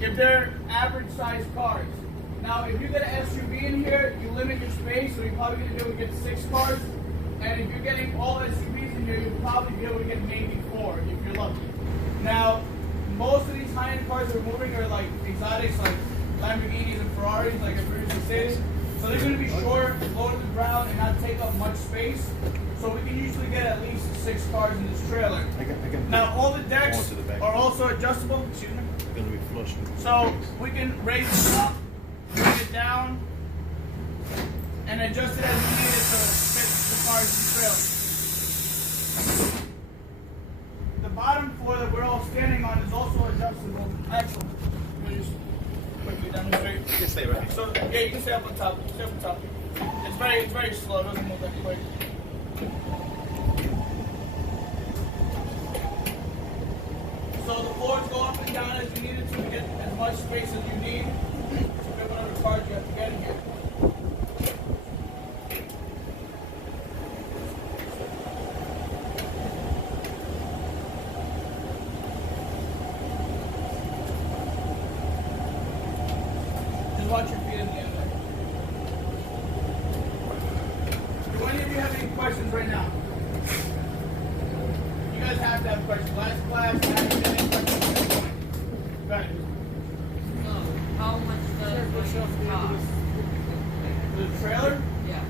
if they're average sized cars. Now, if you get an SUV in here, you limit your space, so you're probably going to be able to get 6 cars. And if you're getting all SUVs in here, you'll probably be able to get maybe 4 if you're lucky. Now, most of these high-end cars we're moving are like exotics, like Lamborghinis and Ferraris, like I previously stated. So they're going to be short, low to the ground, and not take up much space. So we can usually get at least 6 cars in this trailer. Now, all the decks are also adjustable. Excuse me. Going to be flush. So we can raise it up, bring it down, and adjust it as we need it to fit the cars in the trailer. The bottom floor that we're all standing on is also adjustable. Axle, please quickly demonstrate. You can stay right here. So yeah, you can stay up on top. Stay up on top. It's very slow. It doesn't move that quick. So the floors go up and down as you need it to get as much space as you need to fit whatever cars you have to get in here. Just watch your feet in the end there. Do any of you have any questions right now? You guys have to have questions. Last class, I haven't any questions at this point. Go ahead. How much does it cost? The trailer? Yeah.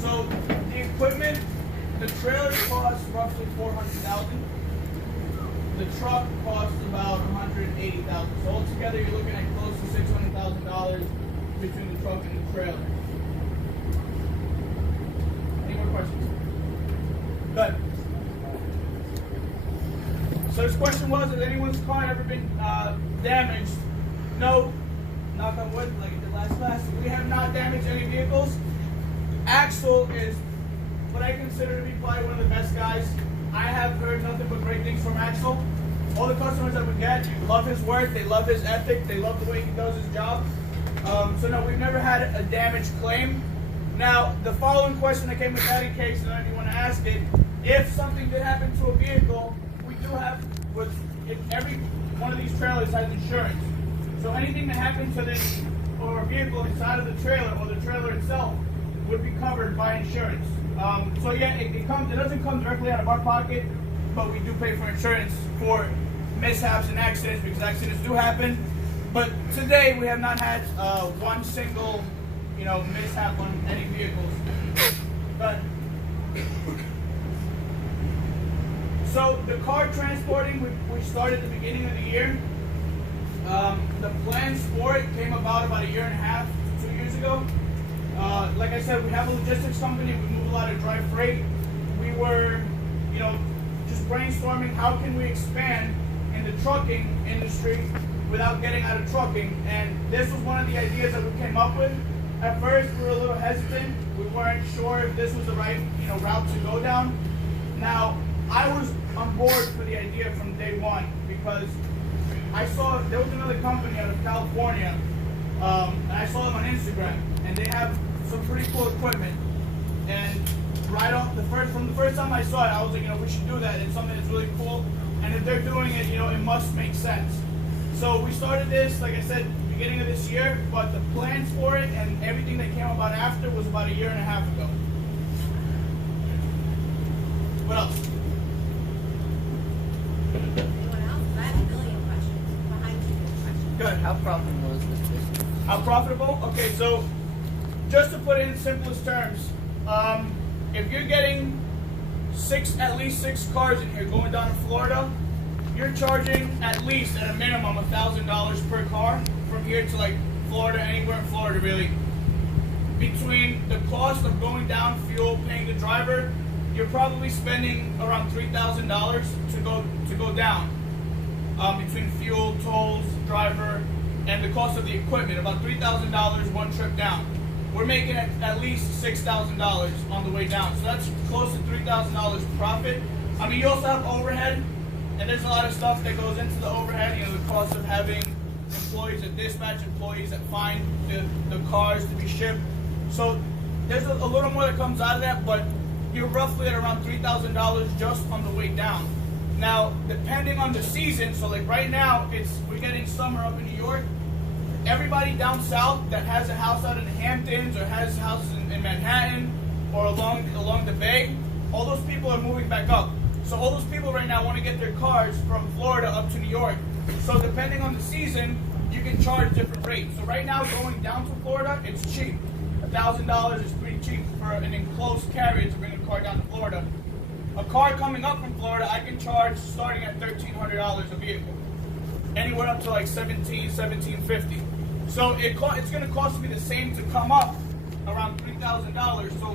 So the equipment, the trailer costs roughly $400,000. The truck costs about $180,000. So altogether, you're looking at close to $600,000 between the truck and the trailer. Any more questions? Good. So this question was, has anyone's car ever been damaged? No. Knock on wood, like I did last class. We have not damaged any vehicles. Axel is what I consider to be probably one of the best guys. I have heard nothing but great things from Axel. All the customers that we get love his work, they love his ethic, they love the way he does his job. So no, we've never had a damage claim. Now, the following question that came with that in case that anyone asked it, if something did happen to a vehicle, we do have, every one of these trailers has insurance. So anything that happened to this or a vehicle inside of the trailer or the trailer itself would be covered by insurance. So yeah, it doesn't come directly out of our pocket, but we do pay for insurance for mishaps and accidents because accidents do happen. But today we have not had one single, mishap on any vehicles. But so the car transporting, we started at the beginning of the year. The plans for it came about a year and a half, 2 years ago. Like I said, we have a logistics company. We move a lot of dry freight. We were, just brainstorming how can we expand in the trucking industry without getting out of trucking. And this was one of the ideas that we came up with. At first, we were a little hesitant. We weren't sure if this was the right, route to go down. Now, I was on board for the idea from day one because I saw there was another company out of California, and I saw them on Instagram, and they have some pretty cool equipment. And from the first time I saw it, I was like, we should do that. It's something that's really cool, and if they're doing it, it must make sense. So we started this, like I said, beginning of this year, but the plans for it and everything that came about after was about a year and a half ago. What else? Good. How profitable is this business? How profitable? Okay, so just to put it in simplest terms, if you're getting at least six cars in here going down to Florida, you're charging at least at a minimum $1,000 per car from here to like Florida, anywhere in Florida really. Between the cost of going down, fuel, paying the driver, you're probably spending around $3,000 to go down. Between fuel, tolls, driver, and the cost of the equipment, about $3,000 one trip down. We're making at least $6,000 on the way down, so that's close to $3,000 profit. I mean, you also have overhead, and there's a lot of stuff that goes into the overhead. The cost of having employees that dispatch, employees that find the cars to be shipped. So there's a little more that comes out of that, but you're roughly at around $3,000 just on the way down. Now, depending on the season, so like right now, we're getting summer up in New York. Everybody down south that has a house out in the Hamptons or has houses in Manhattan or along the bay, all those people are moving back up. So all those people right now want to get their cars from Florida up to New York. So depending on the season, you can charge different rates. So right now going down to Florida, it's cheap. $1,000 is pretty cheap for an enclosed carrier to bring a car down to Florida. A car coming up from Florida, I can charge starting at $1,300 a vehicle. Anywhere up to like $1,700, $1,750. So it's going to cost me the same to come up, around $3,000. So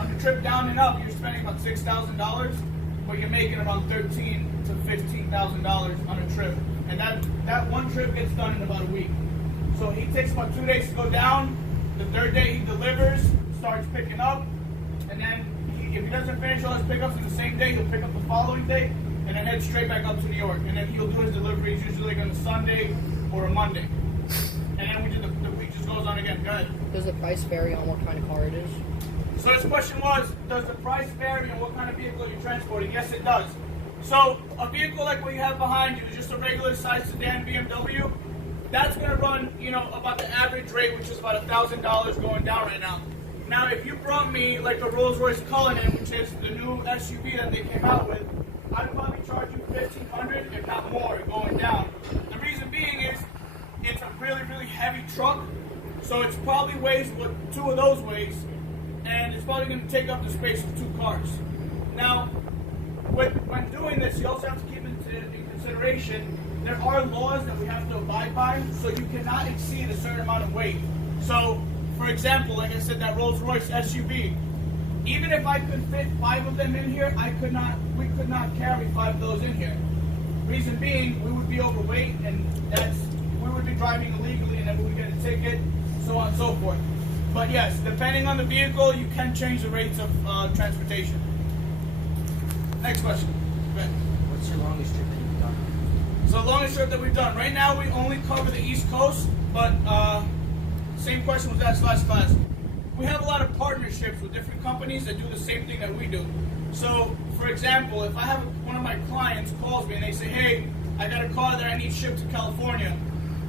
on the trip down and up, you're spending about $6,000, but you're making around $13,000 to $15,000 on a trip. And that one trip gets done in about a week. So he takes about 2 days to go down. The third day he delivers, starts picking up, and then if he doesn't finish all his pickups in the same day, he'll pick up the following day, and then head straight back up to New York. And then he'll do his deliveries usually on a Sunday or a Monday. And then the week just goes on again. Go ahead. Does the price vary on what kind of car it is? So his question was, does the price vary on what kind of vehicle you're transporting? Yes, it does. So a vehicle like what you have behind you is just a regular size sedan BMW. That's going to run, about the average rate, which is about $1,000 going down right now. Now, if you brought me like a Rolls-Royce Cullinan, which is the new SUV that they came out with, I'd probably charge you $1,500, if not more, going down. The reason being is it's a really, really heavy truck, so it's probably weighs what 2 of those weighs, and it's probably going to take up the space of 2 cars. Now, when doing this, you also have to keep in consideration there are laws that we have to abide by, so you cannot exceed a certain amount of weight. So, for example, like I said, that Rolls-Royce SUV, even if I could fit 5 of them in here, we could not carry 5 of those in here. Reason being, we would be overweight, and we would be driving illegally, and then we would get a ticket, so on and so forth. But yes, depending on the vehicle, you can change the rates of transportation. Next question. Go ahead. What's your longest trip that you've done? So the longest trip that we've done. Right now we only cover the East Coast, but same question was asked last class. We have a lot of partnerships with different companies that do the same thing that we do. So, for example, if I have one of my clients calls me and they say, hey, I got a car that I need shipped to California,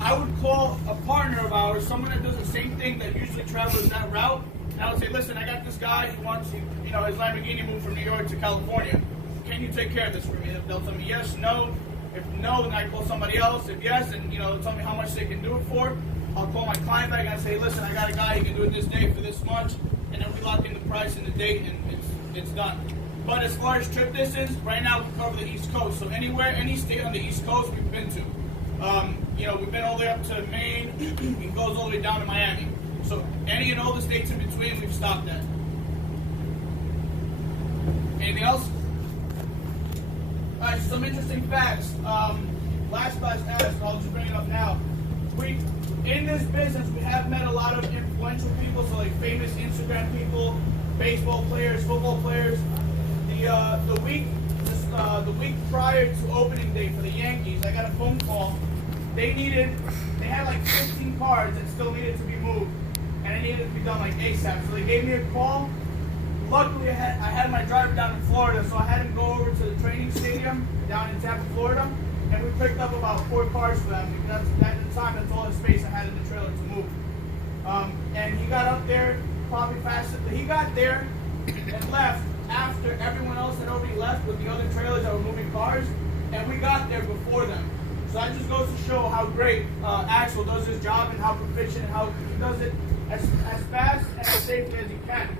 I would call a partner of ours, someone that does the same thing that usually travels that route, and I would say, listen, I got this guy, he wants his Lamborghini moved from New York to California. Can you take care of this for me? They'll tell me yes, no. If no, then I call somebody else. If yes, and they'll tell me how much they can do it for. I'll call my client back and I say, listen, I got a guy, he can do it this day for this much, and then we lock in the price and the date, and it's done. But as far as trip distance, right now we cover the East Coast. So any state on the East Coast we've been to. We've been all the way up to Maine. It goes all the way down to Miami. So any and all the states in between, we've stopped at. Anything else? All right, some interesting facts. Last class asked, I'll just bring it up now. In this business, we have met a lot of influential people, so like famous Instagram people, baseball players, football players. The week prior to opening day for the Yankees, I got a phone call. They had like 15 cars that still needed to be moved, and it needed to be done like ASAP. So they gave me a call. Luckily, I had my driver down in Florida, so I had him go over to the training stadium down in Tampa, Florida, and we picked up about 4 cars for them because at the time that's all the space I had in the trailer to move. And he got up there probably faster. He got there and left after everyone else had already left with the other trailers that were moving cars, and we got there before them. So that just goes to show how great Axel does his job and how proficient and how he does it as fast and as safely as he can.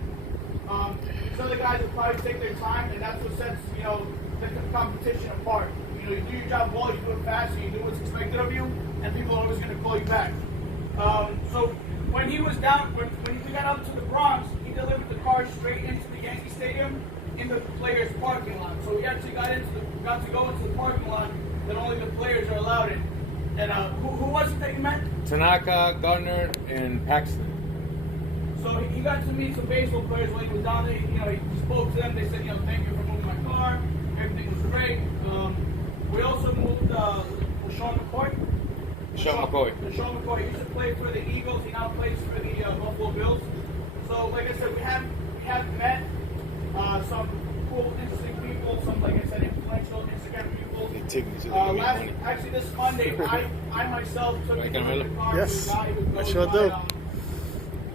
These other guys will probably take their time, and that's what sets the competition apart. You do your job well, you do it fast, and you do what's expected of you, and people are always going to call you back. So when he was down, when he got up to the Bronx, he delivered the car straight into the Yankee Stadium in the players' parking lot. So we actually got to go into the parking lot that only the players are allowed in. And who was it that you met? Tanaka, Gardner, and Paxton. So he got to meet some baseball players when he was down there. He spoke to them. They said, thank you for moving my car. Everything was great. We also moved Sean McCoy. Sean McCoy. He used to play for the Eagles. He now plays for the Buffalo Bills. So, like I said, we have met some cool, interesting people. Some, like I said, influential Instagram people. take me to the give me money. Actually, this Monday, I myself took Right, him to Carmelo? the car. Yes, to the guy who I goes sure by, do.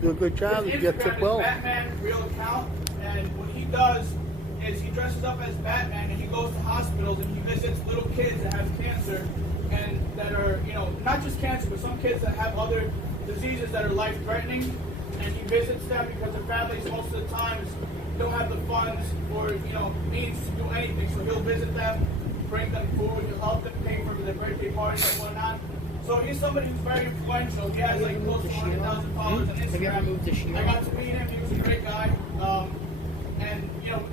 Do a good job. his You get Instagram tip is well. Batman Real Account, and what he does is he dresses up as Batman and he goes to hospitals and he visits little kids that have cancer and that are, not just cancer, but some kids that have other diseases that are life-threatening, and he visits them because the families most of the times don't have the funds or means to do anything. So he'll visit them, bring them food, he'll help them pay for their birthday parties and whatnot. So he's somebody who's very influential. He has like close to 100,000 followers on Instagram. Have you ever moved to Shield? I got to meet him. He was a great guy. And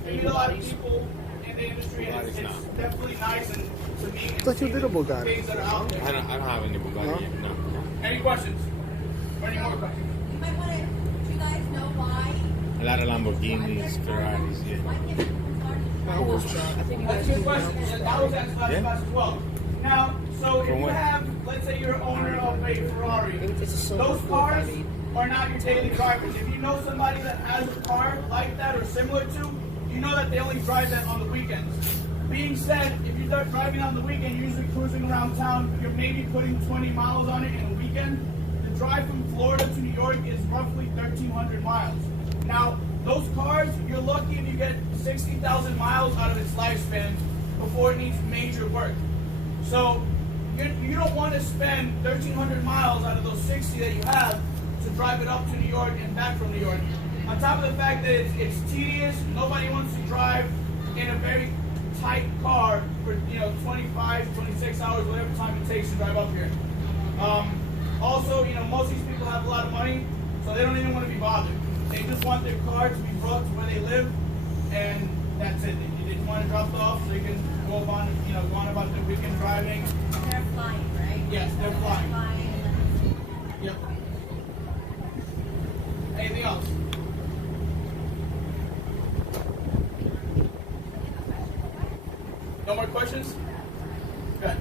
I meet a lot of people in the industry. And it's definitely nice and to meet. And Thought you see did a the Bugatti. things that are out there. I don't have any Bugatti yet, no. Any questions? Or any more questions? You might want to, do you guys know why? A lot of Lamborghinis, Ferraris, yeah. Why can't people start I think you That's guys a good question. That was asked last Yeah. class as well. Now, so if From you where? have, let's say you're an owner of a Ferrari, It's a silver those Ford cars 580. are not your daily drivers. If you know somebody that has a car like that or similar to, you know that they only drive that on the weekends. Being said, if you start driving on the weekend, usually cruising around town, you're maybe putting 20 miles on it in a weekend. The drive from Florida to New York is roughly 1,300 miles. Now, those cars, you're lucky if you get 60,000 miles out of its lifespan before it needs major work. So you don't want to spend 1,300 miles out of those 60 that you have to drive it up to New York and back from New York. On top of the fact that it's tedious, nobody wants to drive in a very tight car for 25, 26 hours, whatever time it takes to drive up here. Also, most of these people have a lot of money, so they don't even want to be bothered. They just want their car to be brought to where they live, and that's it. They just want to drop it off so they can go on, go on about their weekend driving. They're flying, right? Yes, they're flying. Flying. Yep. Anything else? No more questions? Good.